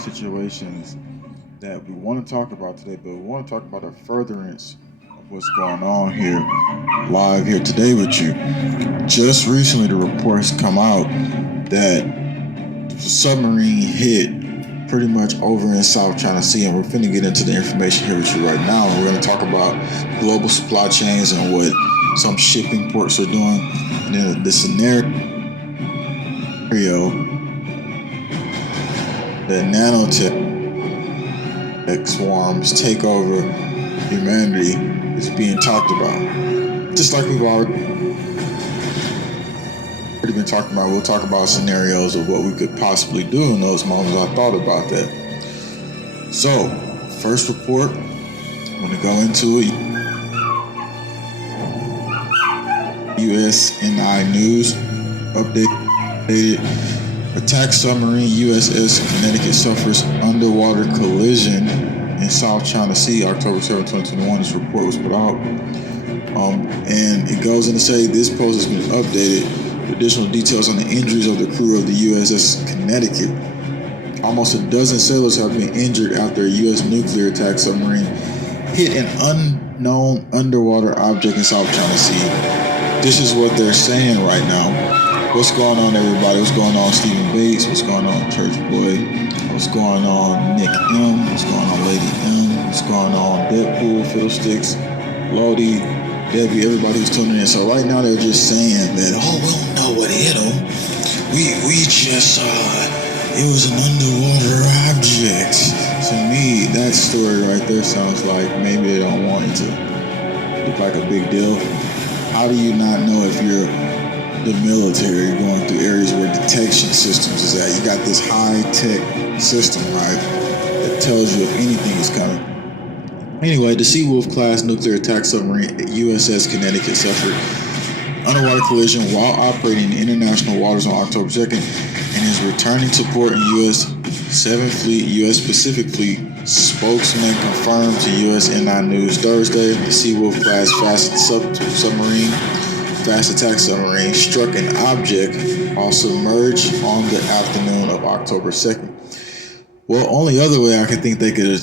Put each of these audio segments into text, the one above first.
situations that we want to talk about today, but we want to talk about a furtherance of what's going on here, live here today with you. Just recently, the reports come out that the submarine hit pretty much over in South China Sea, and we're finna get into the information here with you right now. We're going to talk about global supply chains and what some shipping ports are doing, and then the scenario that nanotech swarms take over humanity is being talked about. Just like we've already been talking about, we'll talk about scenarios of what we could possibly do in those moments. I thought about that. So, first report, I'm going to go into it. USNI News updated. Attack submarine USS Connecticut suffers underwater collision in South China Sea, October 7, 2021. This report was put out. And it goes on to say this post has been updated with additional details on the injuries of the crew of the USS Connecticut. Almost a dozen sailors have been injured after a U.S. nuclear attack submarine hit an unknown underwater object in South China Sea. This is what they're saying right now. What's going on, everybody? What's going on, Stephen Bates? What's going on, Church Boy? What's going on, Nick M? What's going on, Lady M? What's going on, Deadpool, Fiddlesticks, Lodi, Debbie, everybody who's tuning in. So right now they're just saying that, oh, we don't know what hit them. We just saw it was an underwater object. To me, that story right there sounds like maybe they don't want it to look like a big deal. How do you not know if you're the military going through areas where detection systems is at? You got this high-tech system, right, that tells you if anything is coming. Anyway, the Seawolf class nuclear attack submarine USS Connecticut suffered underwater collision while operating in international waters on October 2nd and is returning to port in U.S. 7th Fleet, U.S. Pacific Fleet. Spokesman confirmed to USNI News Thursday the Seawolf class fast attack submarine struck an object while submerged on the afternoon of October 2nd. Well, only other way I could think they could,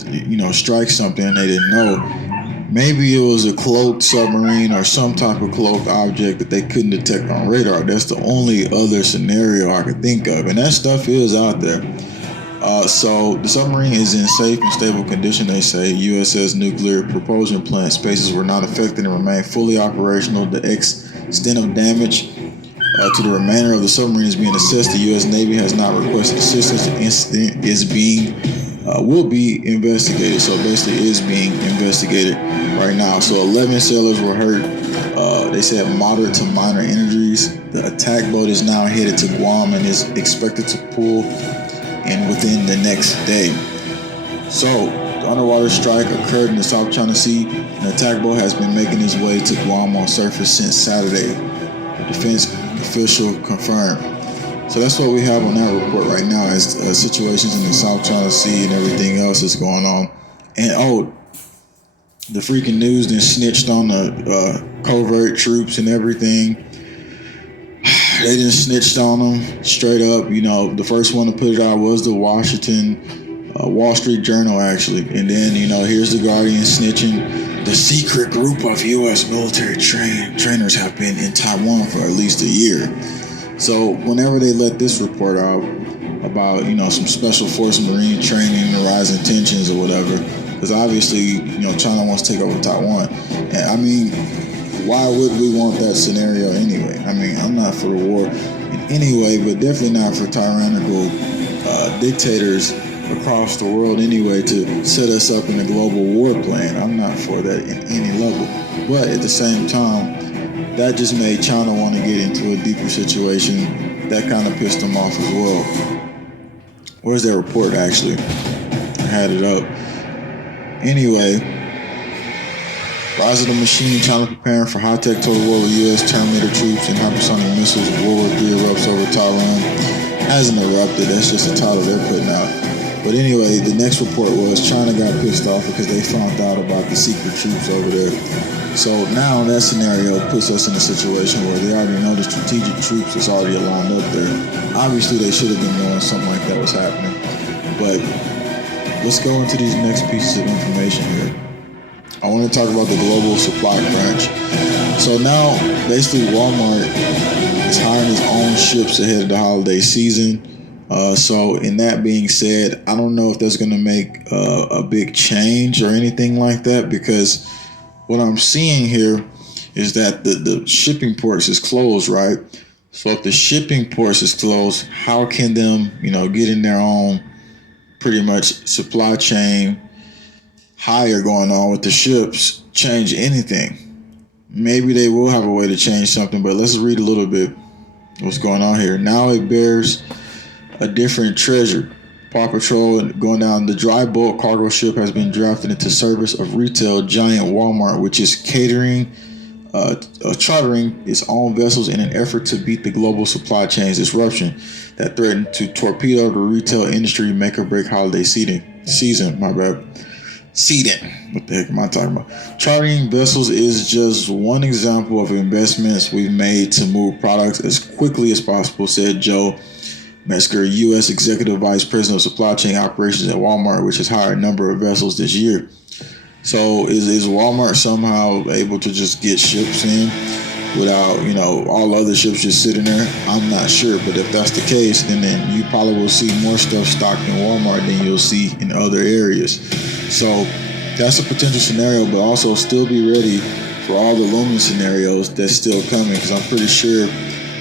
strike something they didn't know. Maybe it was a cloaked submarine or some type of cloaked object that they couldn't detect on radar. That's the only other scenario I could think of, and that stuff is out there. So the submarine is in safe and stable condition, they say. USS nuclear propulsion plant spaces were not affected and remain fully operational. The extent of damage to the remainder of the submarine is being assessed. The U.S. Navy has not requested assistance. The incident is will be investigated. So basically is being investigated right now. So 11 sailors were hurt. They said moderate to minor injuries. The attack boat is now headed to Guam and is expected to pull in within the next day. So the underwater strike occurred in the South China Sea. An attack boat has been making its way to Guam on surface since Saturday. The defense official confirmed. So that's what we have on that report right now, is situations in the South China Sea and everything else is going on. And the freaking news then snitched on the covert troops and everything. They didn't snitched on them straight up. The first one to put it out was the Wall Street Journal, actually. And then, here's the Guardian snitching. The secret group of U.S. military trainers have been in Taiwan for at least a year. So whenever they let this report out about, some special force marine training and rising tensions or whatever, because obviously, China wants to take over Taiwan. And I mean, why would we want that scenario anyway? I mean, I'm not for the war in any way, but definitely not for tyrannical dictators across the world anyway to set us up in a global war plan. I'm not for that in any level. But at the same time, that just made China want to get into a deeper situation. That kind of pissed them off as well. Where's that report, actually? I had it up. Anyway, rise of the machine, China preparing for high-tech total war with U.S. Terminator troops and hypersonic missiles. World War III erupts over Taiwan. Hasn't erupted, that's just a title they're putting out. But anyway, the next report was China got pissed off because they found out about the secret troops over there. So now that scenario puts us in a situation where they already know the strategic troops that's already lined up there. Obviously, they should have been knowing something like that was happening. But let's go into these next pieces of information here. I want to talk about the global supply crunch. So now, basically, Walmart is hiring its own ships ahead of the holiday season. So, in that being said, I don't know if that's going to make a big change or anything like that, because what I'm seeing here is that the shipping ports is closed, right? So, if the shipping ports is closed, how can them, get in their own pretty much supply chain higher going on with the ships change anything? Maybe they will have a way to change something, but let's read a little bit what's going on here. Now it bears a different treasure. Paw Patrol going down. The dry bulk cargo ship has been drafted into service of retail giant Walmart, which is chartering its own vessels in an effort to beat the global supply chain disruption that threatened to torpedo the retail industry make or break holiday season. My bad. Seeding. What the heck am I talking about? Chartering vessels is just one example of investments we've made to move products as quickly as possible, said Joe Metzger, U.S. Executive Vice President of Supply Chain Operations at Walmart, which has hired a number of vessels this year. So is Walmart somehow able to just get ships in without, all other ships just sitting there? I'm not sure, but if that's the case, then you probably will see more stuff stocked in Walmart than you'll see in other areas. So that's a potential scenario, but also still be ready for all the looming scenarios that's still coming, because I'm pretty sure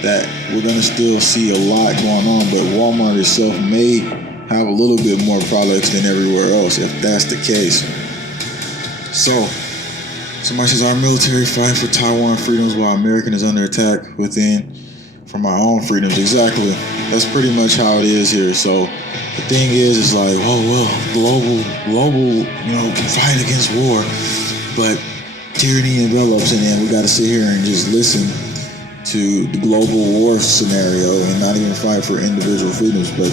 that we're going to still see a lot going on, but Walmart itself may have a little bit more products than everywhere else if that's the case. So, somebody says, our military fighting for Taiwan freedoms while American is under attack within from our own freedoms. Exactly. That's pretty much how it is here. So, the thing is like, global, fight against war, but tyranny envelops, and then we got to sit here and just listen to the global war scenario and not even fight for individual freedoms. But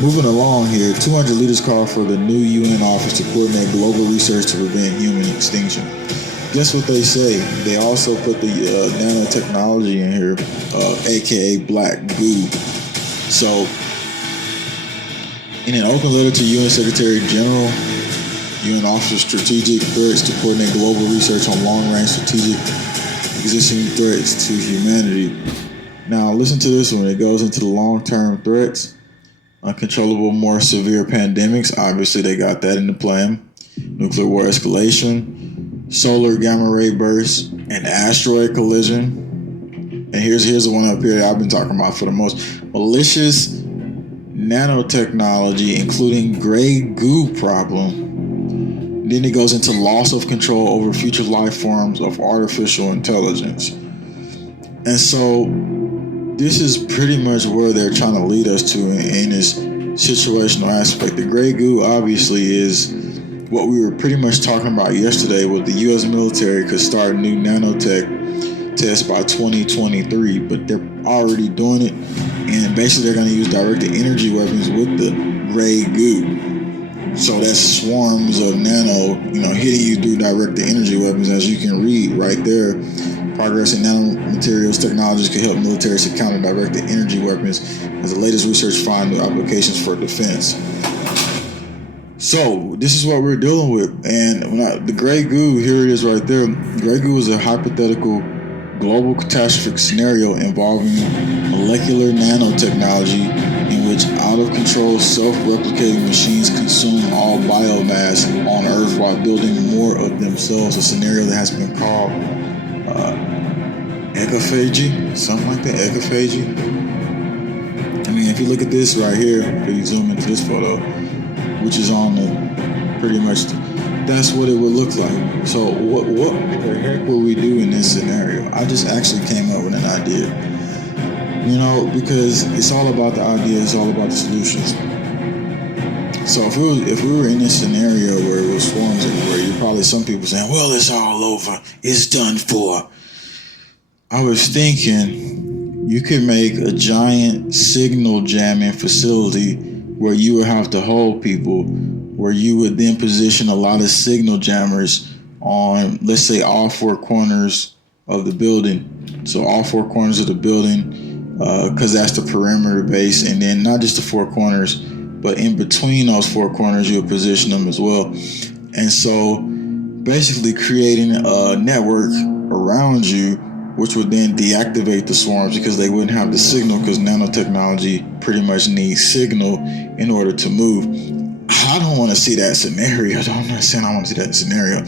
moving along here, 200 leaders call for the new UN office to coordinate global research to prevent human extinction. Guess what they say? They also put the nanotechnology in here, aka black goo. So, in an open letter to UN Secretary General, UN Office of Strategic Threats to coordinate global research on long-range strategic existing threats to humanity. Now, listen to this one. It goes into the long-term threats. Uncontrollable, more severe pandemics. Obviously, they got that in the plan. Nuclear war escalation, solar gamma ray bursts, and asteroid collision. And here's the one up here that I've been talking about for the most. Malicious nanotechnology, including gray goo problem. Then it goes into loss of control over future life forms of artificial intelligence. And so this is pretty much where they're trying to lead us to in this situational aspect. The gray goo obviously is what we were pretty much talking about yesterday, with the U.S. military could start new nanotech tests by 2023, but they're already doing it. And basically they're going to use directed energy weapons with the gray goo. So that's swarms of nano, hitting you through directed energy weapons, as you can read right there. Progress in nanomaterials technologies could help militaries to counter directed energy weapons, as the latest research find new applications for defense. So this is what we're dealing with. And the gray goo, here it is right there. Gray goo is a hypothetical global catastrophic scenario involving molecular nanotechnology in which out-of-control self-replicating machines consume all biomass on Earth while building more of themselves, a scenario that has been called ecophagy, something like that, ecophagy. I mean, if you look at this right here, if you zoom into this photo, which is on the pretty much, that's what it would look like. So what the heck will we do in this scenario? I just actually came up with an idea. Because it's all about the idea, it's all about the solutions. So if we were in this scenario where it was swarms everywhere, you're probably some people saying, well, it's all over, it's done for. I was thinking you could make a giant signal jamming facility where you would have to hold people, where you would then position a lot of signal jammers on, let's say, all four corners of the building. So all four corners of the building, because that's the perimeter base, and then not just the four corners, but in between those four corners, you'll position them as well. And so basically creating a network around you, which would then deactivate the swarms because they wouldn't have the signal, because nanotechnology pretty much needs signal in order to move. I don't want to see that scenario. I don't understand. I want to see that scenario.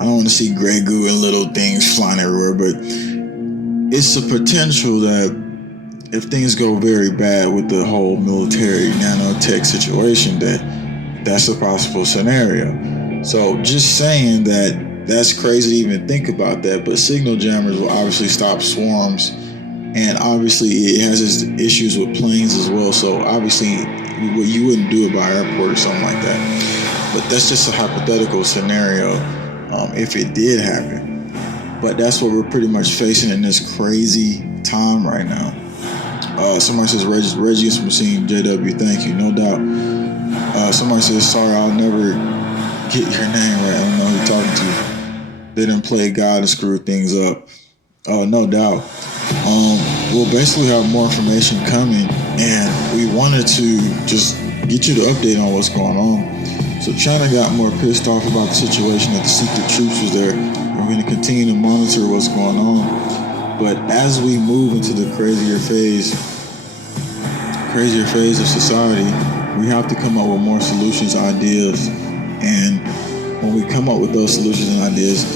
I don't want to see gray goo and little things flying everywhere, but it's a potential that if things go very bad with the whole military nanotech situation, that's a possible scenario. So just saying that's crazy to even think about that, but signal jammers will obviously stop swarms, and obviously it has its issues with planes as well, so obviously you wouldn't do it by airport or something like that. But that's just a hypothetical scenario if it did happen. But that's what we're pretty much facing in this crazy time right now. Somebody says, Reggie is from Scene, JW, thank you, no doubt. Somebody says, sorry, I'll never get your name right. I don't know who you're talking to. They didn't play God and screw things up. No doubt. We'll basically have more information coming, and we wanted to just get you the update on what's going on. So China got more pissed off about the situation that the secret troops was there. We're going to continue to monitor what's going on. But as we move into the crazier phase of society, we have to come up with more solutions, ideas, and when we come up with those solutions and ideas,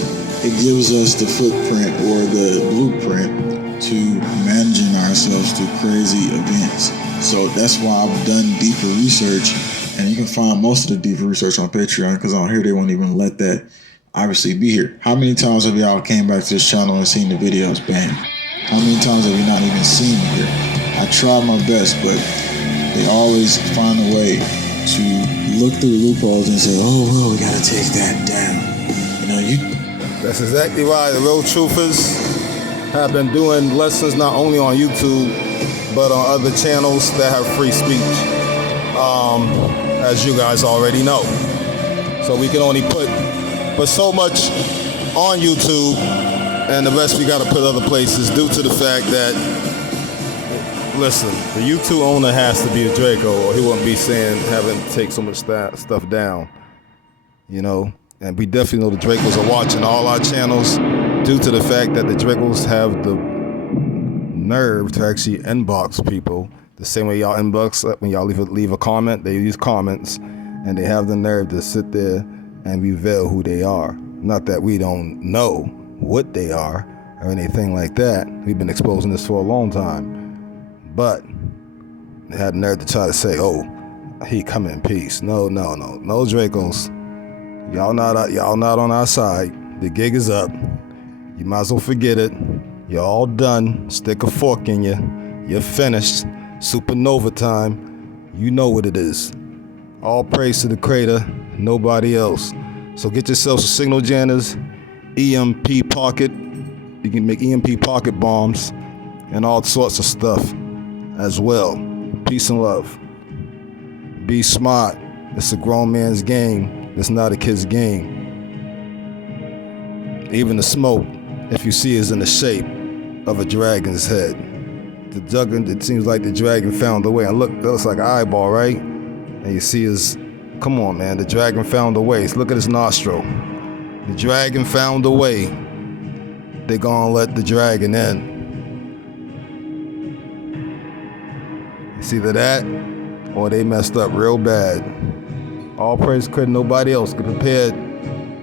it gives us the footprint or the blueprint to managing ourselves through crazy events. So that's why I've done deeper research, and you can find most of the deeper research on Patreon, because on here they won't even let that obviously be here. How many times have y'all came back to this channel and seen the videos banned? How many times have you not even seen me here? I try my best, but they always find a way to look through loopholes and say, oh, well, we gotta take that down. That's exactly right. The real truthers have been doing lessons not only on YouTube, but on other channels that have free speech, as you guys already know. So we can only put so much on YouTube, and the rest we got to put other places due to the fact that, listen, the YouTube owner has to be a Draco, or he wouldn't be having to take so much stuff down, And we definitely know the Dracos are watching all our channels due to the fact that the Dracos have the nerve to actually inbox people the same way y'all inbox when y'all leave a comment. They use comments, and they have the nerve to sit there and reveal who they are. Not that we don't know what they are or anything like that. We've been exposing this for a long time. But they had the nerve to try to say, oh, he come in peace. No, Dracos. Y'all not on our side. The gig is up. You might as well forget it. You're all done. Stick a fork in you. You're finished. Supernova time. You know what it is. All praise to the creator, nobody else. So get yourself some signal jammers, EMP pocket. You can make EMP pocket bombs and all sorts of stuff as well. Peace and love. Be smart. It's a grown man's game. It's not a kid's game. Even the smoke, if you see, is in the shape of a dragon's head. It seems like the dragon found a way. And look, that looks like an eyeball, right? And you see come on, man, the dragon found a way. Look at his nostril. The dragon found a way. They're gonna let the dragon in. It's either that or they messed up real bad. All praise credit, nobody else. Get prepared.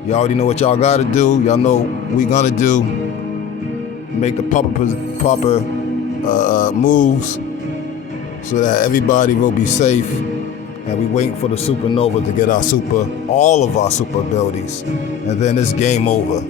You already know what y'all gotta do. Y'all know what we gonna do. Make the proper moves so that everybody will be safe. And we waiting for the supernova to get all of our super abilities. And then it's game over.